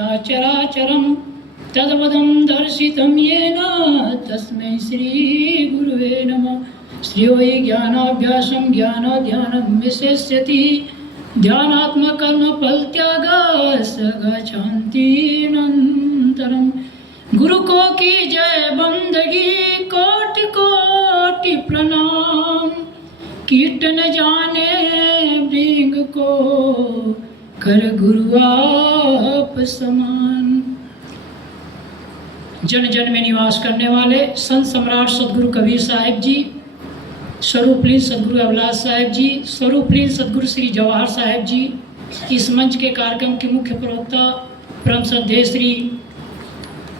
माया चराचरं तद्वदं दर्शितं येन तस्मै श्री गुरुवे नमः। श्रियो हि ज्ञानाभ्यासं ज्ञानाध्यानं विशेष्यति ध्यानात्मकर्म फल त्याग स गच्छन्ति अनन्तरम्। गुरु को की जय बंदगी कोटि कोटि प्रणाम। कीर्तन जाने मृग को कर गुरु आप समान। जन जन में निवास करने वाले संत सम्राट सदगुरु कबीर साहिब जी, स्वरूपलीन सदगुरु अभिलाष साहिब जी, स्वरूपलीन सदगुरु श्री जवाहर साहिब जी, इस मंच के कार्यक्रम के मुख्य प्रवक्ता परम श्रद्धेय श्री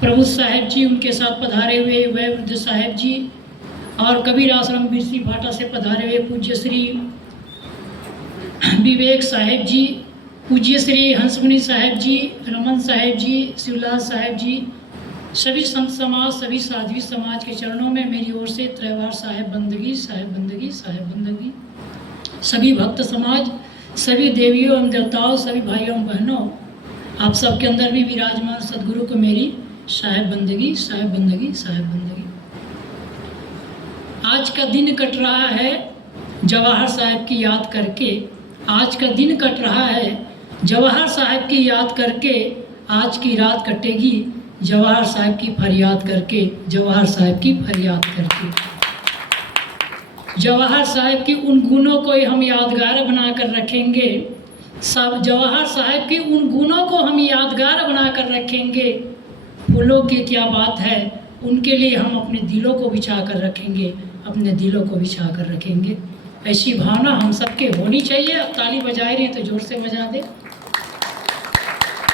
प्रभु साहिब जी, उनके साथ पधारे हुए वैवृद्ध साहिब जी और कबीर आश्रम बिरसी भाटा से पधारे हुए पूज्य श्री विवेक साहिब जी, पूज्य श्री हंसमुनि साहिब जी, रमन साहिब जी, शिवलाल साहिब जी, सभी संत समाज, सभी साध्वी समाज के चरणों में मेरी ओर से त्रैवार साहेब बंदगी, साहेब बंदगी, साहेब बंदगी। सभी भक्त समाज, सभी देवियों एवं देवताओं, सभी भाइयों एवं बहनों, आप सबके अंदर भी विराजमान सदगुरु को मेरी साहेब बंदगी, साहेब बंदगी, साहेब बंदगी। आज का दिन कट रहा है जवाहर साहब की याद करके, आज का दिन कट रहा है जवाहर साहब की याद करके, आज की रात कटेगी जवाहर साहब की फरियाद करके, जवाहर साहब की फरियाद करके। जवाहर साहब की उन गुणों को हम यादगार बनाकर रखेंगे, सब जवाहर साहब की उन गुणों को हम यादगार बनाकर रखेंगे। फूलों की क्या बात है, उनके लिए हम अपने दिलों को बिछा कर रखेंगे, अपने दिलों को बिछा कर रखेंगे। ऐसी भावना हम सबके होनी चाहिए। अब ताली बजाए रही तो जोर से बजा दे।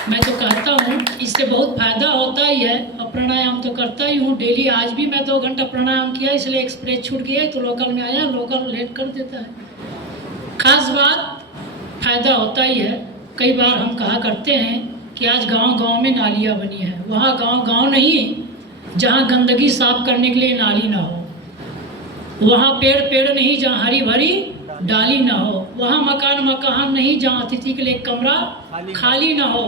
मैं तो कहता हूँ इससे बहुत फ़ायदा होता ही है, और प्राणायाम तो करता ही हूँ डेली। आज भी मैं 2 घंटा प्राणायाम किया, इसलिए एक्सप्रेस छूट गया तो लोकल में आया, लोकल लेट कर देता है। खास बात फ़ायदा होता ही है। कई बार हम कहा करते हैं कि आज गांव-गांव में नालियाँ बनी हैं, वहाँ गांव-गांव नहीं जहाँ गंदगी साफ करने के लिए नाली ना हो, वहाँ पेड़ नहीं जहाँ हरी भरी डाली ना हो, वहाँ मकान नहीं जहाँ अतिथि के लिए कमरा खाली ना हो,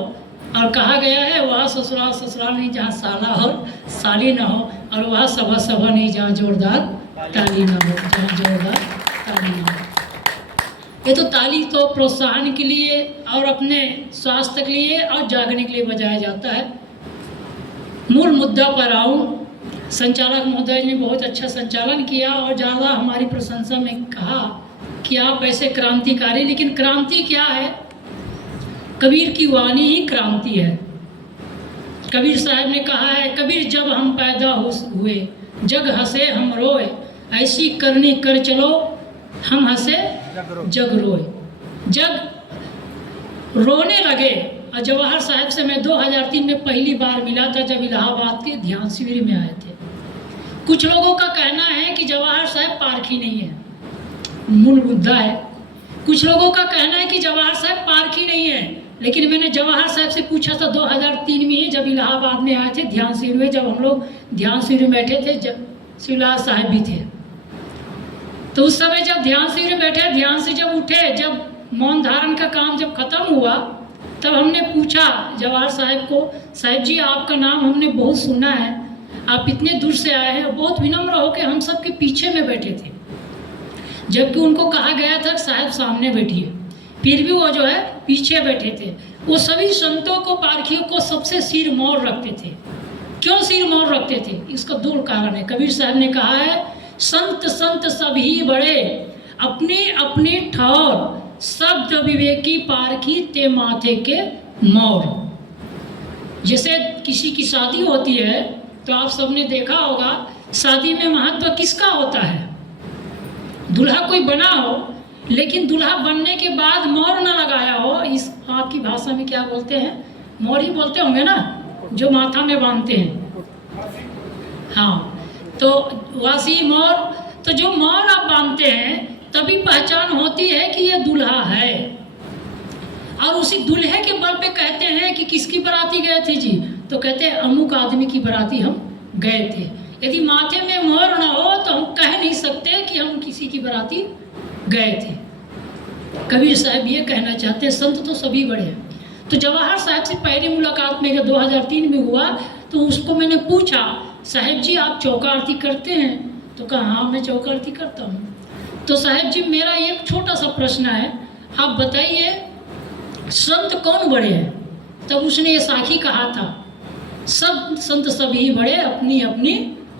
और कहा गया है वहाँ ससुराल नहीं जहाँ साला और साली ना हो, और वहाँ सभा नहीं जहाँ जोरदार ताली ना हो, जहाँ जोरदार ताली ना हो। ये तो ताली तो प्रोत्साहन के लिए और अपने स्वास्थ्य के लिए और जागने के लिए बजाया जाता है। मूल मुद्दा पर आऊँ। संचालक महोदय ने बहुत अच्छा संचालन किया और ज़्यादा हमारी प्रशंसा में कहा कि आप ऐसे क्रांतिकारी, लेकिन क्रांति क्या है? कबीर की वाणी ही क्रांति है। कबीर साहब ने कहा है, कबीर जब हम पैदा हुए जग हंसे हम रोए, ऐसी करनी कर चलो हम हंसे जग रोए। जग रोने लगे। और जवाहर साहब से मैं 2003 में पहली बार मिला था, जब इलाहाबाद के ध्यान शिविर में आए थे। कुछ लोगों का कहना है कि जवाहर साहब पारखी नहीं है, मूल मुद्दा है। कुछ लोगों का कहना है कि जवाहर साहब पारखी नहीं है, लेकिन मैंने जवाहर साहब से पूछा था 2003 में ही, जब इलाहाबाद में आए थे ध्यान शिविर में, जब हम लोग ध्यान शिविर में बैठे थे, जब शिवलाल साहब भी थे, तो उस समय जब ध्यान शिविर में बैठे, ध्यान से जब उठे, जब मौन धारण का काम जब खत्म हुआ, तब हमने पूछा जवाहर साहब को, साहब जी आपका नाम हमने बहुत सुना है, आप इतने दूर से आए हैं, बहुत विनम्र होकर हम सब के पीछे में बैठे थे, जबकि उनको कहा गया था साहब सामने बैठिए, फिर भी वो जो है पीछे बैठे थे। वो सभी संतों को, पारखियों को सबसे सिर मोड़ रखते थे। क्यों सिर मोड़ रखते थे? इसका 2 कारण है। कबीर साहब ने कहा है, संत सभी बड़े अपने अपने ठौर, शब्द विवेकी पारखी ते माथे के मोर। जैसे किसी की शादी होती है तो आप सबने देखा होगा, शादी में महत्व किसका होता है? दूल्हा कोई बना हो, लेकिन दूल्हा बनने के बाद मोर ना लगाया हो। इस आपकी भाषा में क्या बोलते हैं? मोर ही बोलते होंगे ना, जो माथा में बांधते हैं। हाँ, तो वासी मोर, तो जो मोर आप बांधते हैं तभी पहचान होती है कि ये दूल्हा है। और उसी दूल्हे के बल पे कहते हैं कि किसकी बराती गए थे जी, तो कहते हैं अमुक आदमी की बराती हम गए थे। यदि माथे में मोहर ना हो तो हम कह नहीं सकते कि हम किसी की बराती गए थे। कबीर साहब ये कहना चाहते हैं, संत तो सभी बड़े हैं। तो जवाहर साहब से पहली मुलाकात मेरे 2003 में हुआ, तो उसको मैंने पूछा, साहब जी आप चौका आरती करते हैं? तो कहा हाँ मैं चौका आरती करता हूँ। तो साहब जी मेरा एक छोटा सा प्रश्न है, आप बताइए संत कौन बड़े हैं? तब उसने ये साखी कहा था, सब संत सभी बड़े अपनी अपनी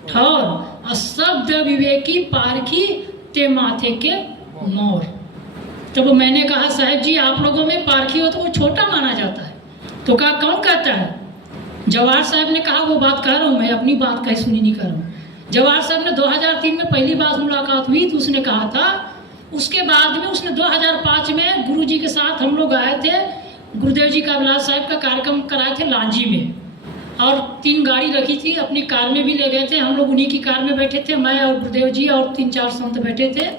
ठौर, और शब्द विवेकी पारखी ते माथे के मोर। तब मैंने कहा साहब जी आप लोगों में पारखी हो तो वो छोटा माना जाता है। तो कहा कौन कहता है? जवाहर साहब ने कहा वो बात कह रहा हूँ मैं, अपनी बात कहीं सुनी नहीं कर रहा हूँ। जवाहर साहब ने 2003 में पहली बार मुलाकात हुई तो उसने कहा था, उसके बाद में उसने 2005 में गुरुजी के साथ हम लोग आए थे, गुरुदेव जी का विलास साहब का कार्यक्रम कराए थे लांजी में, और 3 गाड़ी रखी थी, अपनी कार में भी ले गए थे हम लोग, उन्हीं की कार में बैठे थे, मैं और गुरुदेव जी और 3-4 संत बैठे थे।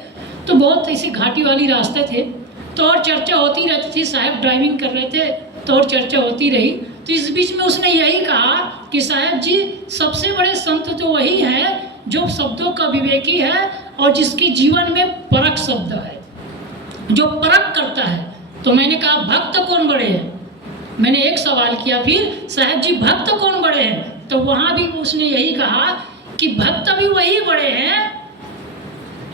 तो बहुत ऐसी घाटी वाली रास्ते थे, तो और चर्चा होती रहती थी, साहब ड्राइविंग कर रहे थे तो और चर्चा होती रही। तो इस बीच में उसने यही कहा कि साहब जी सबसे बड़े संत तो वही है जो शब्दों का विवेकी है और जिसके जीवन में परख शब्द है, जो परख करता है। तो मैंने कहा भक्त कौन बड़े हैं? मैंने एक सवाल किया, फिर साहब जी भक्त कौन बड़े हैं? तो वहाँ भी उसने यही कहा कि भक्त भी वही बड़े हैं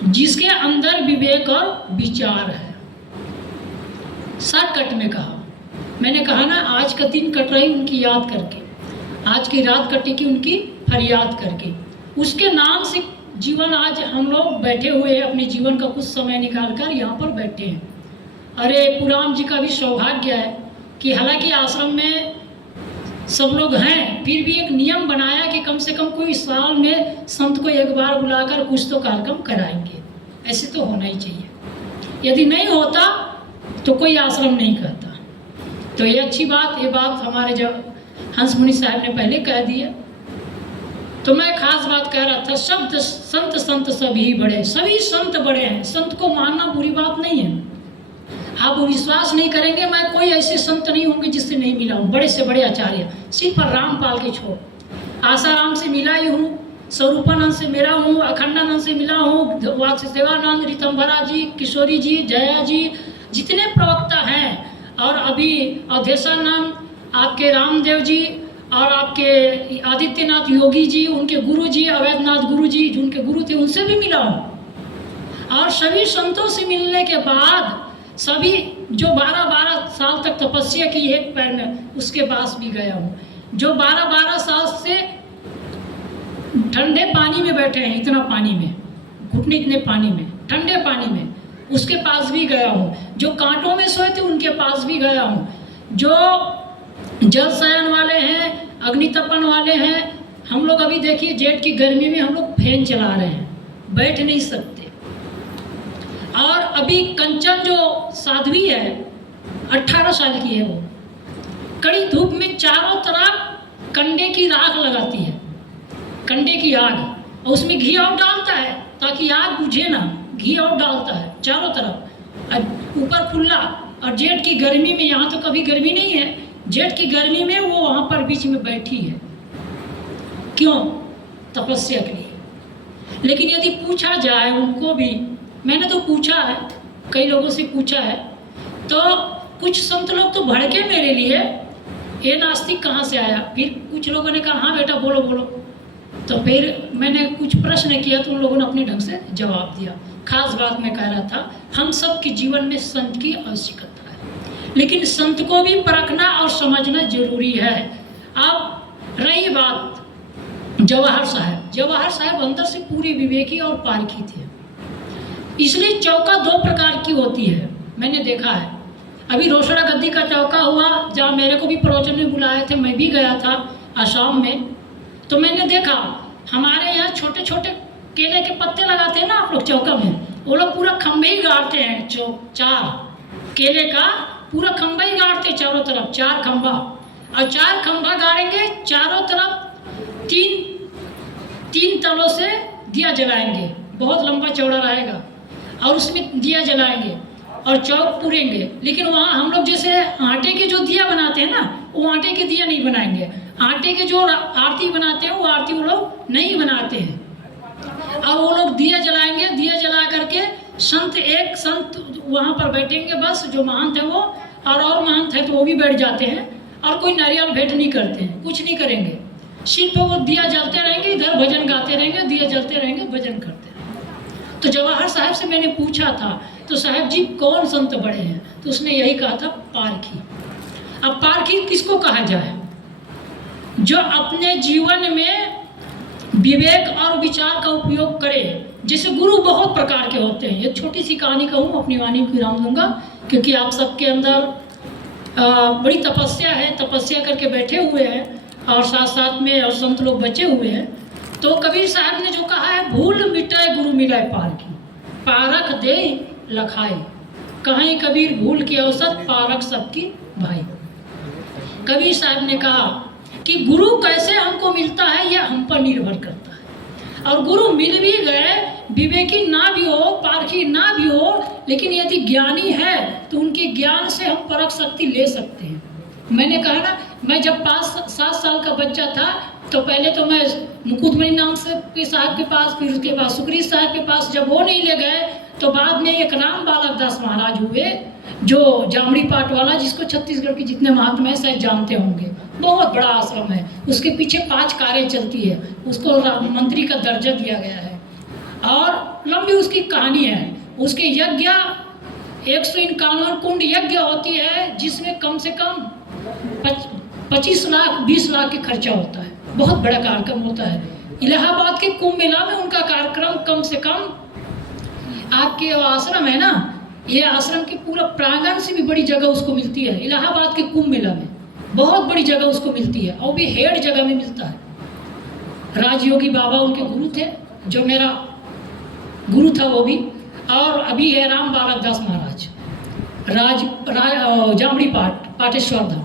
जिसके अंदर विवेक और विचार है। शॉर्टकट में कहा, मैंने कहा ना आज का दिन कट रही उनकी याद करके, आज की रात कटेगी उनकी फरियाद करके, उसके नाम से जीवन आज हम लोग बैठे हुए हैं, अपने जीवन का कुछ समय निकाल कर यहाँ पर बैठे हैं। अरे पुराम जी का भी सौभाग्य है कि हालांकि आश्रम में सब लोग हैं, फिर भी एक नियम बनाया कि कम से कम कोई साल में संत को एक बार बुलाकर कुछ तो कार्यक्रम कराएंगे। ऐसे तो होना ही चाहिए, यदि नहीं होता तो कोई आश्रम नहीं करता। तो ये अच्छी बात, ये बात हमारे जब हंस मुनि साहब ने पहले कह दिया। तो मैं खास बात कह रहा था, शब्द संत संत सभी बड़े, सभी संत बड़े हैं। संत को मानना बुरी बात नहीं है, आप विश्वास नहीं करेंगे, मैं कोई ऐसे संत नहीं होंगे जिससे नहीं मिला हूँ। बड़े से बड़े आचार्य सिर्फ रामपाल के छोड़, आसाराम से मिला ही हूँ, स्वरूपानंद से मिला हूँ, अखंडानंद से मिला हूँ, वासुदेवानंद, रीतम्भरा जी, किशोरी जी, जया जी, जितने प्रवक्ता हैं, और अभी अवधेशानंद, आपके रामदेव जी और आपके आदित्यनाथ योगी जी, उनके गुरु जी अवैधनाथ गुरु जी जिनके गुरु थे, उनसे भी मिला हूँ। और सभी संतों से मिलने के बाद सभी जो 12-12 साल तक तपस्या की एक पैर में, उसके पास भी गया हूँ। जो 12-12 साल से ठंडे पानी में बैठे हैं, इतना पानी में, घुटने इतने पानी में, ठंडे पानी में, उसके पास भी गया हूँ। जो कांटों में सोए थे उनके पास भी गया हूँ। जो जल शयन वाले हैं, अग्नितपन वाले हैं, हम लोग अभी देखिए जेठ की गर्मी में हम लोग फैन चला रहे हैं, बैठ नहीं सकते। और अभी कंचन जो साध्वी है 18 साल की है, वो कड़ी धूप में चारों तरफ कंडे की राख लगाती है, कंडे की आग, और उसमें घी और डालता है ताकि आग बुझे ना, घी और डालता है चारों तरफ, ऊपर खुला। और जेठ की गर्मी में, यहाँ तो कभी गर्मी नहीं है, जेठ की गर्मी में वो वहाँ पर बीच में बैठी है, क्यों? तपस्या के लिए। लेकिन यदि पूछा जाए उनको भी, मैंने तो पूछा है, कई लोगों से पूछा है, तो कुछ संत लोग तो भड़के मेरे लिए, ये नास्तिक कहाँ से आया? फिर कुछ लोगों ने कहा हाँ बेटा बोलो बोलो। तो फिर मैंने कुछ प्रश्न किया तो उन लोगों ने अपने ढंग से जवाब दिया। खास बात मैं कह रहा था, हम सब के जीवन में संत की आवश्यकता है, लेकिन संत को भी परखना और समझना जरूरी है। अब रही बात जवाहर साहब अंदर से पूरे विवेकी और पारखी थे, इसलिए चौका 2 प्रकार की होती है, मैंने देखा है। अभी रोसड़ा गद्दी का चौका हुआ, जहाँ मेरे को भी प्रवचन में बुलाए थे, मैं भी गया था आसाम में। तो मैंने देखा हमारे यहाँ छोटे छोटे केले के पत्ते लगाते हैं ना आप लोग चौका में, वो लोग पूरा खंभे ही गाड़ते हैं, 4 केले का पूरा खंभा ही गाड़ते हैं चारों तरफ, 4 खंभा, और 4 खंभा गाड़ेंगे, चारों तरफ 3 तलों से दिया जलाएंगे, बहुत लंबा चौड़ा रहेगा, और उसमें दिया जलाएंगे और चौक पूरेंगे। लेकिन वहाँ हम लोग जैसे आटे के जो दिया बनाते हैं ना, वो आटे के दिया नहीं बनाएंगे, आटे के जो आरती बनाते हैं वो आरती वो लोग नहीं बनाते हैं, और वो लोग दिया जलाएंगे। दिया जला करके संत वहाँ पर बैठेंगे, बस जो महंत है वो, और महंत है तो वो भी बैठ जाते हैं और कोई नारियल भेंट नहीं करते हैं, कुछ नहीं करेंगे, सिर्फ वो दिया जलते रहेंगे, इधर भजन गाते रहेंगे, दिया जलते रहेंगे, भजन करते रहेंगे। तो जवाहर साहब से मैंने पूछा था, तो साहब जी कौन संत बड़े हैं? तो उसने यही कहा था, पारखी। अब पारखी किसको कहा जाए? जो अपने जीवन में विवेक और विचार का उपयोग करे। जैसे गुरु बहुत प्रकार के होते हैं। एक छोटी सी कहानी कहूँ, अपनी वाणी को विराम दूंगा, क्योंकि आप सबके अंदर बड़ी तपस्या है, तपस्या करके बैठे हुए हैं और साथ साथ में और संत लोग बचे हुए हैं। तो कबीर साहब ने जो कहा है, भूल मिटाए गुरु मिलाए पारखी, पारख दे लखाई, कहीं कबीर भूल के औसत पारख सबकी भाई। कबीर साहब ने कहा कि गुरु कैसे हमको मिलता है यह हम पर निर्भर करता है। और गुरु मिल भी गए, विवेकी ना भी हो, पारखी ना भी हो, लेकिन यदि ज्ञानी है तो उनके ज्ञान से हम परख शक्ति ले सकते हैं। मैंने कहा ना, मैं जब 5-7 साल का बच्चा था तो पहले तो मैं मुकुटमणि नाम से के साहब के पास, फिर उसके बाद सुखरीत साहब के पास, जब वो नहीं ले गए तो बाद में एक राम बालक दास महाराज हुए, जो जामड़ी पाट वाला, जिसको छत्तीसगढ़ के जितने महात्मा हैं शायद जानते होंगे। बहुत बड़ा आश्रम है, उसके पीछे 5 कारें चलती है, उसको मंत्री का दर्जा दिया गया है और लंबी उसकी कहानी है। उसके यज्ञ 151 कुंड यज्ञ होती है, जिसमें कम से कम 25 लाख 20 लाख के खर्चा होता है। बहुत बड़ा कार्यक्रम होता है। इलाहाबाद के कुंभ मेला में उनका कार्यक्रम कम से कम, आपके आश्रम है ना, ये आश्रम के पूरा प्रांगण से भी बड़ी जगह उसको मिलती है। इलाहाबाद के कुंभ मेला में बहुत बड़ी जगह उसको मिलती है, और भी हेड जगह में मिलता है। राजयोगी बाबा उनके गुरु थे, जो मेरा गुरु था वो भी, और अभी है राम बालक दास महाराज, जामड़ी पाटेश्वर धाम।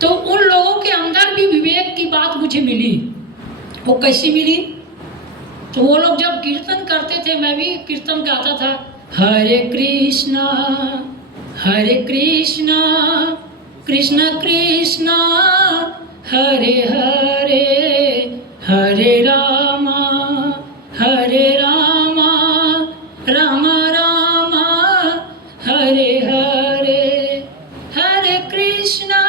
तो उन लोगों के अंदर भी विवेक की बात मुझे मिली। वो कैसी मिली? तो वो लोग जब कीर्तन करते थे, मैं भी कीर्तन गाता था, हरे कृष्णा कृष्ण कृष्णा हरे हरे, हरे रामा राम राम हरे हरे, हरे कृष्णा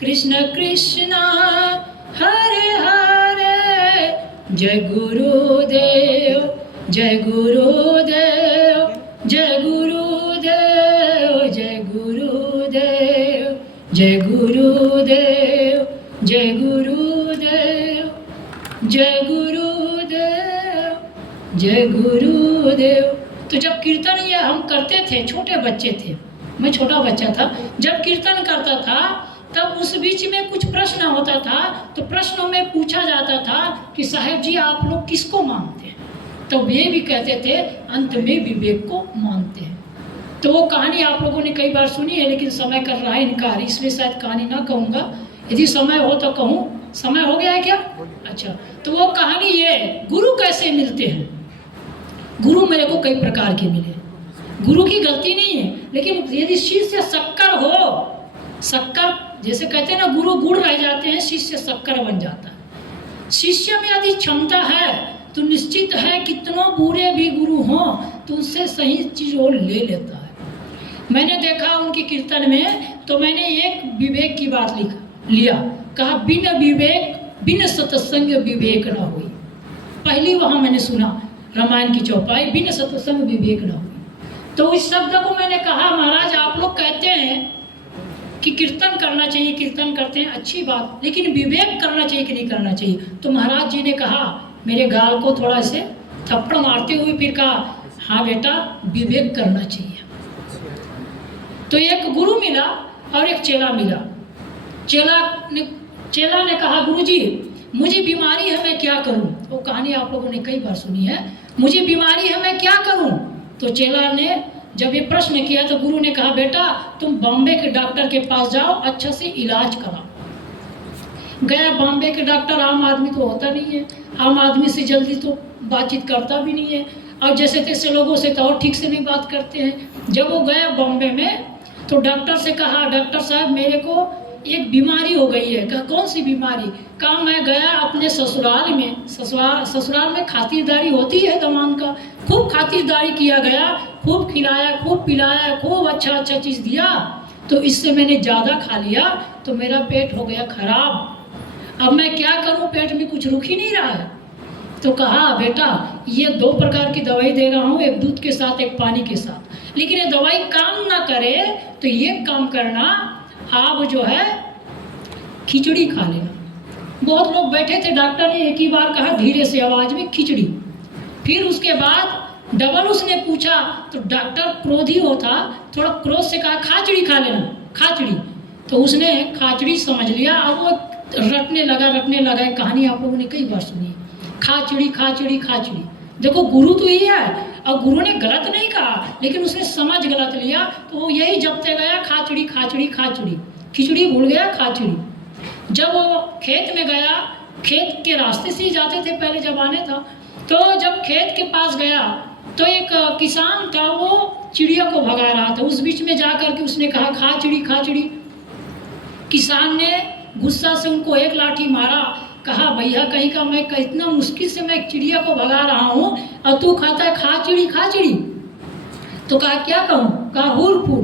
कृष्ण कृष्ण हरे हरे, जय गुरुदेव जय गुरुदेव, जय गुरुदेव जय गुरुदेव, जय गुरुदेव जय गुरुदेव, जय गुरुदेव जय गुरुदेव। तो जब कीर्तन ये हम करते थे, छोटे बच्चे थे, मैं छोटा बच्चा था, जब कीर्तन करता था तब उस बीच में कुछ प्रश्न होता था। तो प्रश्नों में पूछा जाता था कि साहब जी आप लोग किसको मानते हैं? तो वे भी कहते थे अंत में विवेक को मानते हैं। तो वो कहानी आप लोगों ने कई बार सुनी है, लेकिन समय कर रहा है इनकार, इसलिए शायद कहानी ना कहूँगा। यदि समय हो तो कहूँ। समय हो गया है क्या? अच्छा, तो वो कहानी ये, गुरु कैसे मिलते हैं। गुरु मेरे को कई प्रकार के मिले, गुरु की गलती नहीं है, लेकिन यदि शिष्य शक्कर हो, शक्कर जैसे कहते हैं ना, गुरु गुड़ रह जाते हैं, शिष्य शक्कर बन जाता है। शिष्य में यदि क्षमता है तो निश्चित है कितनों बुरे भी गुरु हों तो उससे सही चीज़ वो ले लेता है। मैंने देखा उनके कीर्तन में, तो मैंने एक विवेक की बात लिया, कहा बिन विवेक बिन सत्संग विवेक न हुई। पहली वहाँ मैंने सुना रामायण की चौपाई, बिन सत्संग विवेक न हुई। तो इस शब्द को मैंने कहा, महाराज आप लोग कहते हैं कि कीर्तन करना चाहिए, कीर्तन करते हैं अच्छी बात, लेकिन विवेक करना चाहिए कि नहीं करना चाहिए? तो महाराज जी ने कहा, मेरे गाल को थोड़ा ऐसे थप्पड़ मारते हुए फिर कहा, हाँ बेटा विवेक करना चाहिए। तो एक गुरु मिला और एक चेला मिला। चेला ने कहा, गुरुजी मुझे बीमारी है, मैं क्या करूं? वो कहानी आप लोगों ने कई बार सुनी है, मुझे बीमारी है मैं क्या करूं? तो चेला ने जब ये प्रश्न किया तो गुरु ने कहा, बेटा तुम बॉम्बे के डॉक्टर के पास जाओ, अच्छा से इलाज कराओ। गया बॉम्बे के डॉक्टर, आम आदमी तो होता नहीं है, आम आदमी से जल्दी तो बातचीत करता भी नहीं है, और जैसे तैसे लोगों से तो और ठीक से नहीं बात करते हैं। जब वो गया बॉम्बे में तो डॉक्टर से कहा, डॉक्टर साहब मेरे को एक बीमारी हो गई है। कहा कौन सी बीमारी? कहा मैं गया अपने ससुराल में, ससुराल में खातिरदारी होती है दामाद का, खूब खातिरदारी किया गया, खूब खिलाया, खूब पिलाया, खूब अच्छा अच्छा चीज़ दिया, तो इससे मैंने ज़्यादा खा लिया तो मेरा पेट हो गया खराब। अब मैं क्या करूं, पेट में कुछ रुक ही नहीं रहा है। तो कहा बेटा ये 2 प्रकार की दवाई दे रहा हूं, एक दूध के साथ एक पानी के साथ, लेकिन ये दवाई काम ना करे तो ये काम करना, आप जो है खिचड़ी खा लेना। बहुत लोग बैठे थे, डॉक्टर ने एक ही बार कहा धीरे से आवाज़ में खिचड़ी, फिर उसके बाद डबल उसने पूछा तो डॉक्टर क्रोधी होता, थोड़ा क्रोध से कहा खाचड़ी खा लेना, खाचड़ी। तो उसने खाचड़ी समझ लिया, अब वो रटने लगा। कहानी आप लोगों ने कई बार सुनी, खाचड़ी खाचड़ी खाचड़ी। देखो गुरु तो यही है, और गुरु ने गलत नहीं कहा, लेकिन उसने समझ गलत लिया, तो वो यही जपते गया खाचड़ी खाचड़ी खाचड़ी, खिचड़ी भूल गया खाचड़ी। जब वो खेत में गया, खेत के रास्ते से ही जाते थे पहले जमाने था, तो जब खेत के पास गया तो एक किसान था, वो चिड़िया को भगा रहा था। उस बीच में जा कर के उसने कहा खाचड़ी खाचड़ी। किसान ने गुस्सा से उनको एक लाठी मारा, कहा भैया कहीं का, मैं इतना मुश्किल से मैं एक चिड़िया को भगा रहा हूँ और तू खाता है खाचड़ी खाचड़ी। तो कहा क्या कहूँ? कहा हुर फूर,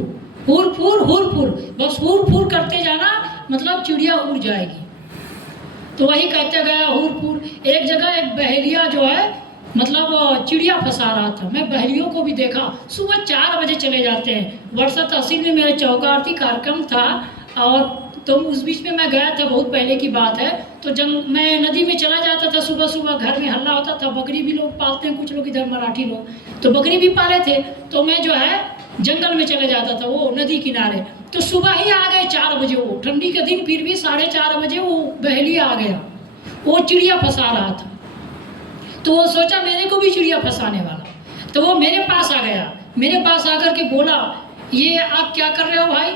बस हुर फूर करते जाना, मतलब चिड़िया उड़ जाएगी। तो वही कहते गया हुर फूर। एक जगह एक बहेलिया जो है, मतलब चिड़िया फंसा रहा था। मैं बहेलियों को भी देखा, सुबह 4 बजे चले जाते हैं। वर्षा तहसील में मेरे चौका आरती कार्यक्रम था, और तो उस बीच में मैं गया था, बहुत पहले की बात है। तो जब मैं नदी में चला जाता था सुबह सुबह, घर में हल्ला होता था, बकरी भी लोग पालते हैं कुछ लोग इधर मराठी लोग, तो बकरी भी पाले थे, तो मैं जो है जंगल में चले जाता था, वो नदी किनारे। तो सुबह ही आ गए 4 बजे, वो ठंडी के दिन, फिर भी 4:30 बजे वो बहेलिया आ गया, वो चिड़िया फंसा रहा था। तो वो सोचा मेरे को भी चिड़िया फंसाने वाला, तो वो मेरे पास आ गया। मेरे पास आकर के बोला ये आप क्या कर रहे हो भाई?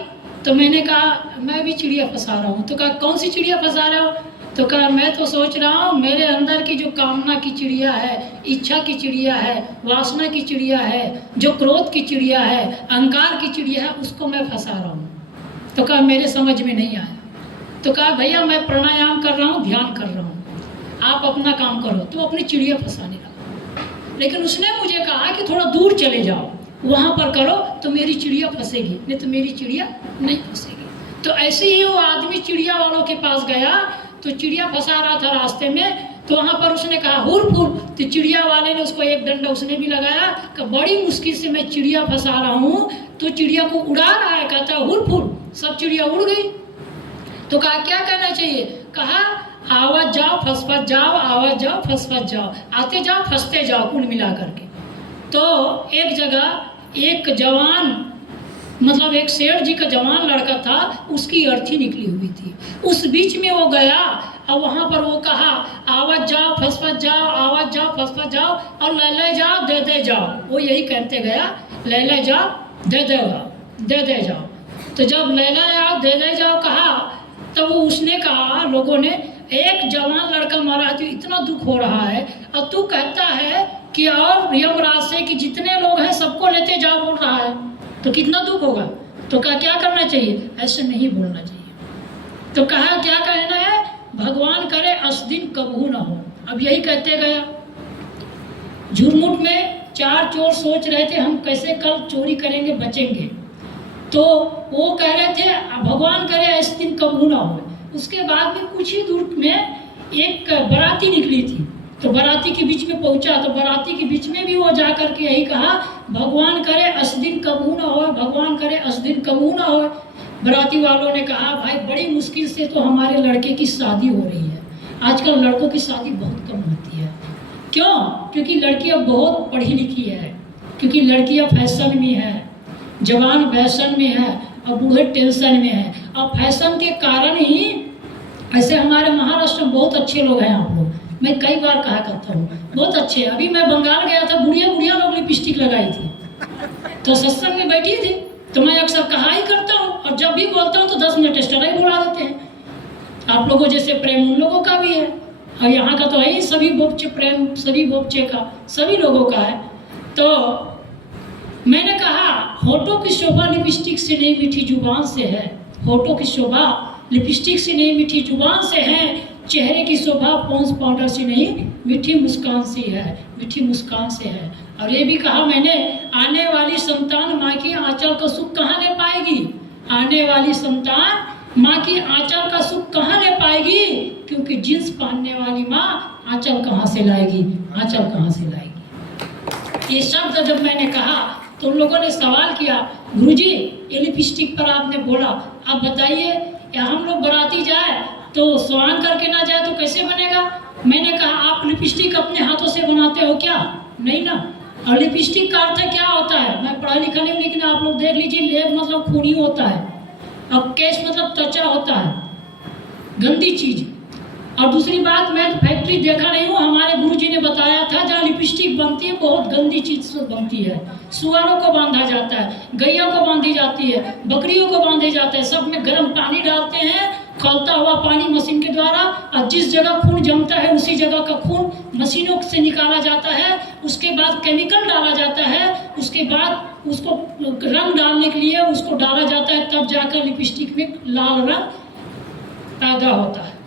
तो मैंने कहा मैं भी चिड़िया फंसा रहा हूँ। तो कहा कौन सी चिड़िया फंसा रहे हो? तो कहा मैं तो सोच रहा हूँ मेरे अंदर की जो कामना की चिड़िया है, इच्छा की चिड़िया है, वासना की चिड़िया है, जो क्रोध की चिड़िया है, अहंकार की चिड़िया है, उसको मैं फंसा रहा हूँ। तो कहा मेरे समझ में नहीं आया। तो कहा भैया मैं प्राणायाम कर रहा हूँ, ध्यान कर रहा हूँ, आप अपना काम करो। तो अपनी चिड़िया फंसाने लगा। लेकिन उसने मुझे कहा कि थोड़ा दूर चले जाओ, वहाँ पर करो तो मेरी चिड़िया फंसेगी, नहीं तो मेरी चिड़िया नहीं फंसेगी। तो ऐसे ही वो आदमी चिड़िया वालों के पास गया, तो चिड़िया फंसा रहा था रास्ते में, तो वहाँ पर उसने कहा हुर फुर। तो चिड़िया वाले ने उसको एक डंडा उसने भी लगाया कि बड़ी मुश्किल से मैं चिड़िया फंसा रहा हूँ, तो चिड़िया को उड़ा रहा है, कहता हुर फुर, सब चिड़िया उड़ गई। तो कहा क्या करना चाहिए? कहा आवाज जाओ फंस जाओ, आवाज जाओ फंस जाओ, आते जाओ फंसते जाओ, कुल मिला करके। तो एक जगह एक जवान, मतलब एक सेठ जी का जवान लड़का था, उसकी अर्थी निकली हुई थी। उस बीच में वो गया और वहाँ पर वो कहा आवाज जाओ फंस जाओ, आवाज जाओ फंस जाओ, और ले जाओ दे जाओ। वो यही कहते गया, ले जाओ दे जाओ। तो जब ले जाओ कहा, तब तो उसने कहा, लोगों ने, एक जवान लड़का मारा है तो इतना दुख हो रहा है, और तू कहता है कि और यमराज से कि जितने लोग हैं सबको लेते जाओ बोल रहा है, तो कितना दुख होगा। तो कहा क्या करना चाहिए? ऐसे नहीं बोलना चाहिए। तो कहा क्या कहना है? भगवान करे अस दिन कबू ना हो। अब यही कहते गया। झुरमुट में 4 चोर सोच रहे थे हम कैसे कल चोरी करेंगे बचेंगे, तो वो कह रहे थे भगवान करे ऐसे दिन कबू ना हो। उसके बाद में कुछ ही दूर में एक बाराती निकली थी, तो बाराती के बीच में पहुंचा, तो बाराती के बीच में भी वो जा कर के यही कहा भगवान करे अस दिन कबू ना हो, भगवान करे अस दिन कबू ना हो। बाराती वालों ने कहा भाई बड़ी मुश्किल से तो हमारे लड़के की शादी हो रही है। आजकल लड़कों की शादी बहुत कम होती है। क्यों? क्योंकि लड़कियां बहुत पढ़ी लिखी है, क्योंकि लड़कियां फैशन में है, जवान फैशन में है और बूढ़े टेंशन में है। और फैशन के कारण ही ऐसे हमारे महाराष्ट्र में बहुत अच्छे लोग हैं। आप लोग, मैं कई बार कहा करता हूँ बहुत अच्छे। अभी मैं बंगाल गया था, बुढ़िया लोग लिपस्टिक लगाई थी, तो सत्संग में बैठी थी, तो मैं अक्सर कहा ही करता हूँ, और जब भी बोलता हूँ तो 10 मिनट एक्स्ट्रा ही बुला देते हैं। आप लोगों जैसे प्रेम उन लोगों का भी है, और यहाँ का तो है ही, सभी बोपचे प्रेम, सभी बोपचे का, सभी लोगों का है। तो मैंने कहा होठों की शोभा लिपस्टिक से नहीं मीठी जुबान से है, होठों की शोभा लिपस्टिक से नहीं मीठी जुबान से है, चेहरे की शोभा पॉन्स पाउडर से नहीं मीठी मुस्कान से है, मीठी मुस्कान से है। और ये भी कहा मैंने, आने वाली संतान माँ की आंचल का सुख कहाँ ले पाएगी, आने वाली संतान माँ की आंचल का सुख कहाँ ले पाएगी, क्योंकि जींस पहनने वाली माँ आंचल कहाँ से लाएगी, आंचल कहाँ से लाएगी। ये शब्द जब मैंने कहा तो उन लोगों ने सवाल किया, गुरुजी ये लिपस्टिक पर आपने बोला, आप बताइए या हम लोग बाराती जाए तो स्वांग करके ना जाए तो कैसे बनेगा। मैंने कहा आप लिपस्टिक अपने हाथों से बनाते हो क्या, नहीं ना। और लिपस्टिक का अर्थ क्या होता है, मैं पढ़ा लिखा नहीं हूँ लेकिन आप लोग देख लीजिए, लेब मतलब खूनी होता है, अब केश मतलब त्वचा होता है, गंदी चीज। और दूसरी बात, मैं फैक्ट्री देखा नहीं हूँ, हमारे गुरुजी ने बताया था जहाँ लिपस्टिक बनती है बहुत गंदी चीज से बनती है, सुअरों को बांधा जाता है, गैया को बांधी जाती है, बकरियों को बांधे जाते हैं, सब में गर्म पानी डालते हैं, खौलता हुआ पानी मशीन के द्वारा, और जिस जगह खून जमता है उसी जगह का खून मशीनों से निकाला जाता है, उसके बाद केमिकल डाला जाता है, उसके बाद उसको रंग डालने के लिए उसको डाला जाता है, तब जाकर लिपस्टिक में लाल रंग पैदा होता है।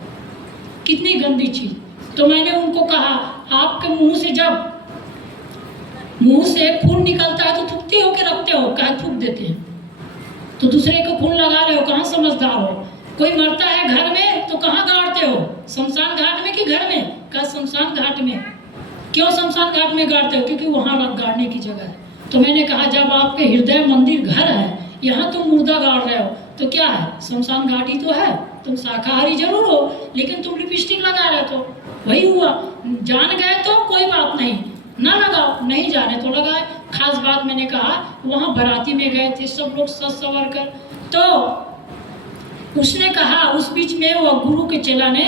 कितनी गंदी चीज। तो मैंने उनको कहा आपके मुंह से जब मुंह से खून निकलता है तो थूकते हो के रखते हो, कहाँ थूक देते हैं, तो दूसरे को खून लगा रहे हो, कहाँ समझदार हो। कोई मरता है घर में तो कहाँ गाड़ते हो, शमशान घाट में कि घर में, कहा शमशान घाट में। क्यों शमशान घाट में गाड़ते हो, क्योंकि वहाँ गाड़ने की जगह है। तो मैंने कहा जब आपके हृदय मंदिर घर है, यहाँ तुम मुर्दा गाड़ रहे हो तो क्या है, शमशान घाट ही तो है। तुम शाकाहारी जरूर हो लेकिन तुम लिपस्टिक लगा रहे, तो वही हुआ। जान गए तो कोई बात नहीं, ना लगाओ, नहीं जाने तो लगाए। खास बात मैंने कहा, वहाँ बाराती में गए थे सब लोग सज संवर कर, तो उसने कहा, उस बीच में वो गुरु के चेला ने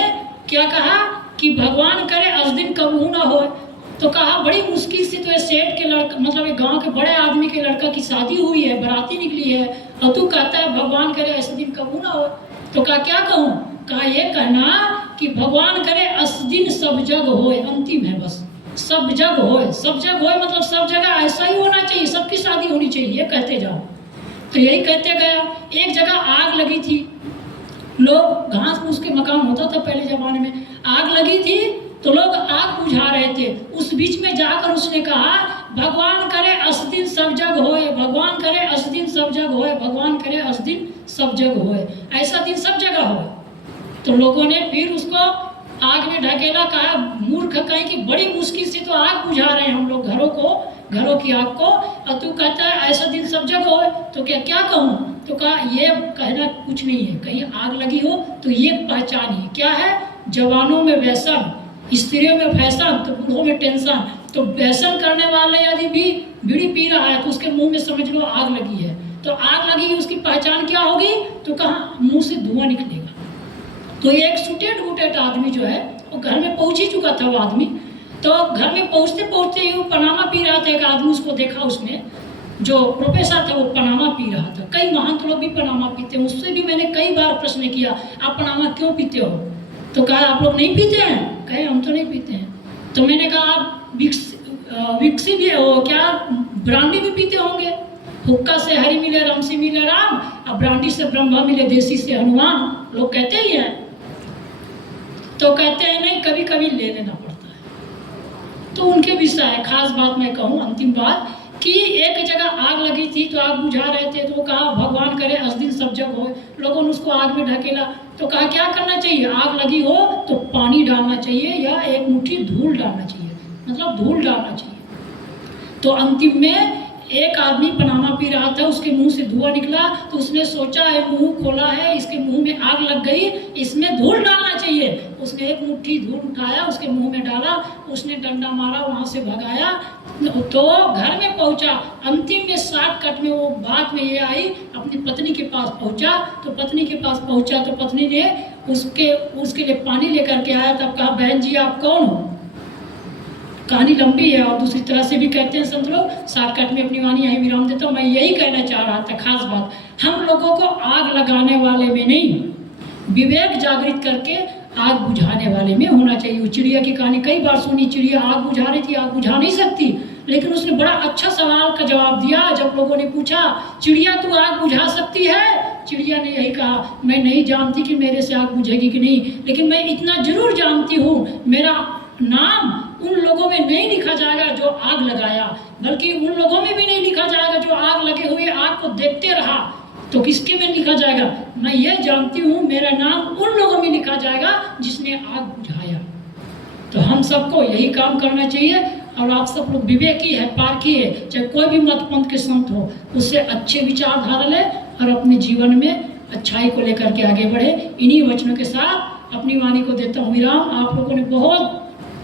क्या कहा कि भगवान करे आज दिन कबू ना हो। तो कहा बड़ी मुश्किल से तो ये सेठ के लड़का, मतलब ये गांव के बड़े आदमी के लड़का की शादी हुई है, बाराती निकली है, और तू कहता है भगवान करे ऐसे दिन कबू ना हो। तो कहा क्या कहूँ, कहा ये कहना कि भगवान करे अस दिन सब जग होए, अंतिम है बस, सब जग होए। सब जग होए मतलब सब जगह ऐसा ही होना चाहिए, सबकी शादी होनी चाहिए, कहते जाओ। तो यही कहते गया। एक जगह आग लगी थी, लोग घास फूस के मकान होता था पहले जमाने में, आग लगी थी तो लोग आग बुझा रहे थे। उस बीच में जाकर उसने कहा भगवान करे अस दिन सब जग होए, भगवान करे अस दिन सब जग होए, भगवान करे अस दिन सब जग होए, ऐसा दिन सब जगह हो। तो लोगों ने फिर उसको आग में ढकेला, कहा मूर्ख कहीं की बड़ी मुश्किल से तो आग बुझा रहे हैं हम लोग घरों की आग को, और तू कहता है ऐसा दिन सब जगह हो। तो क्या कहूँ। तो कहा ये कहना कुछ नहीं है, कहीं आग लगी हो तो ये पहचानिए क्या है, जवानों में व्यसन, स्त्रियों में फैशन, तो बूढ़ों में टेंशन। तो व्यसन करने वाला यदि भी बीड़ी पी रहा है तो उसके मुंह में समझ लो आग लगी है। तो आग लगी, उसकी पहचान क्या होगी, तो कहाँ मुंह से धुआं निकलेगा। तो एक सुटेड वुटेड आदमी जो है वो घर में पहुंच ही चुका था वो आदमी। तो घर में पहुंचते पहुंचते ही वो पनामा पी रहा था। एक आदमी उसको देखा, उसने जो प्रोफेसर था वो पनामा पी रहा था। कई महंत लोग भी पनामा पीते हैं, उससे भी मैंने कई बार प्रश्न किया आप पनामा क्यों पीते हो। तो कहा आप लोग नहीं पीते हैं, कहे हम तो नहीं पीते हैं। तो मैंने कहा आप विक्सी भी हो क्या, ब्रांडी भी पीते होंगे। हुक्का से हरि मिले राम से मिले राम, और ब्रांडी से ब्रह्मा मिले देसी से हनुमान, लोग कहते ही हैं। तो कहते हैं नहीं, कभी कभी ले लेना पड़ता है। तो उनके विषय है। खास बात मैं कहूँ, अंतिम बात, कि एक जगह आग लगी थी तो आग बुझा रहे थे, तो वो कहा भगवान करे अस दिन सब जग हो। लोगों ने उसको आग में ढकेला। तो कहा क्या करना चाहिए, आग लगी हो तो पानी डालना चाहिए या एक मुट्ठी धूल डालना चाहिए, मतलब धूल डालना चाहिए। तो अंतिम में एक आदमी पनामा पी रहा था, उसके मुंह से धुआं निकला। तो उसने सोचा है मुंह खोला है, इसके मुंह में आग लग गई, इसमें धूल डालना चाहिए। उसने एक मुट्ठी धूल उठाया, उसके मुंह में डाला, उसने डंडा मारा, वहाँ से भगाया। तो घर में पहुंचा। अंतिम में शॉर्टकट में वो बात में ये आई, अपनी पत्नी के पास पहुंचा। तो पत्नी के पास पहुंचा तो पत्नी ने उसके लिए पानी लेकर के आया। तब कहा बहन जी आप कौन हो। कहानी लंबी है और दूसरी तरह से भी कहते हैं संत लोग। शॉर्टकट में अपनी वाणी यहीं विराम देता हूँ। मैं यही कहना चाह रहा था, खास बात, हम लोगों को आग लगाने वाले में नहीं, विवेक जागृत करके आग बुझाने वाले में होना चाहिए। वो चिड़िया की कहानी कई बार सुनी, चिड़िया आग बुझा रही थी, आग बुझा नहीं सकती, लेकिन उसने बड़ा अच्छा सवाल का जवाब दिया। जब लोगों ने पूछा चिड़िया तू आग बुझा सकती है, चिड़िया ने यही कहा, मैं नहीं जानती कि मेरे से आग बुझेगी कि नहीं, लेकिन मैं इतना जरूर जानती हूँ, मेरा नाम उन लोगों में नहीं लिखा जाएगा जो आग लगाया, बल्कि उन लोगों में भी नहीं लिखा जाएगा जो आग लगे हुए आग को देखते रहा। तो किसके में लिखा जाएगा? मैं ये जानती हूँ मेरा नाम उन लोगों में लिखा जाएगा जिसने आग बुझाया। तो हम सबको यही काम करना चाहिए। और आप सब लोग विवेकी है, पारखी है, चाहे कोई भी मत पंथ के संत हो, उससे अच्छे विचारधारा ले और अपने जीवन में अच्छाई को लेकर के आगे बढ़े। इन्हीं वचनों के साथ अपनी वाणी को देता हूँ विराम। आप लोगों ने बहुत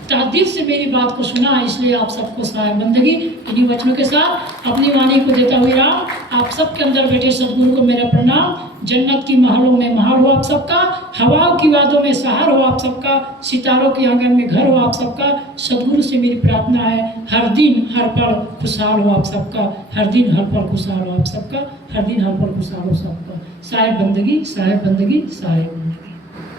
तहदील से मेरी बात को सुना, इसलिए आप सबको साहेब बंदगी। इन्हीं वचनों के साथ अपनी वाणी को देता हुए राम, आप सबके अंदर बैठे सदगुरु को मेरा प्रणाम। जन्नत की महलों में महल हो आप सबका, हवाओं की वादों में सहार हो आप सबका, सितारों के आंगन में घर हो आप सबका। सदगुरु से मेरी प्रार्थना है, हर दिन हर पल खुशहाल हो आप सबका, हर दिन हर पल खुशहाल हो आप सबका, हर दिन हर पल खुशहाल हो सबका। साहेब बंदगी, साहेब बंदगी, साहेब बंदगी।